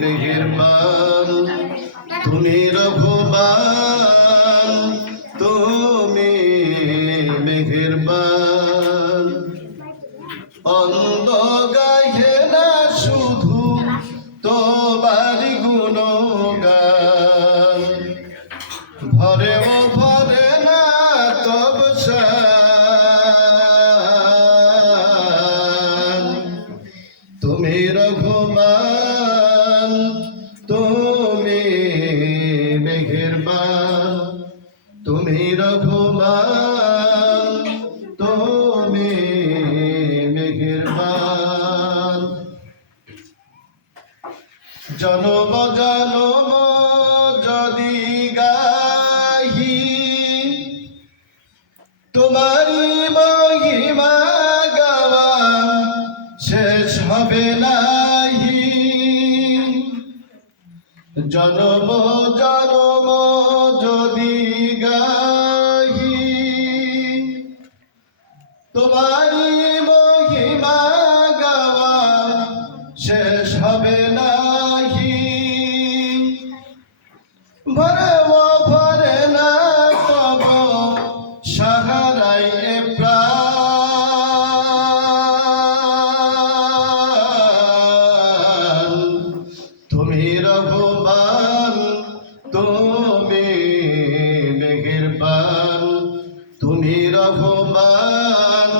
মেহেরবান তুমি রঘুবান তুমি মেহেরবান অন্ধ গায়ে না শুধু তোমার গুণগান ভরে ও ভরে না তব শান। তুমি তুমি মেহেরবান, তুমি রঘুমান তুমি মেহেরবান। জনম জনম, যদি গাহি তোমারি মহিমা গাওয়া শেষ হবে নাহি জনম জনম যদি গাহি তোমারি মহিমা গাওয়া শেষ হবে নাহি। ভরে তুমি রঘুবান তুমি মেহেরবান তুমি রঘুবান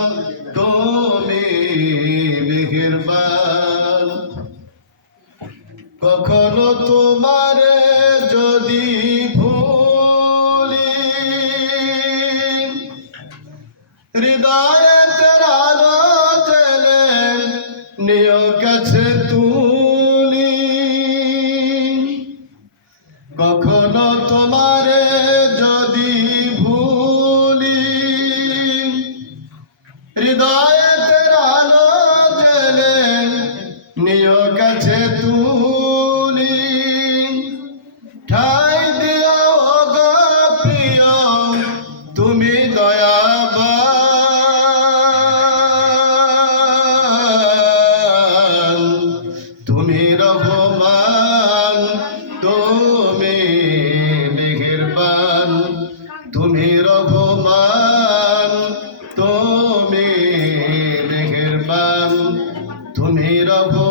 তুমি মেহেরবান। কখনো তোমারে যদি ভুলি হৃদয়ে কখনো তোমারে যদি ভুলি হৃদয়ে তেরানো জেলে নিয় কাছে তুলি। তুমি রঘুমান তুমি মেহেরবান তুমি রঘু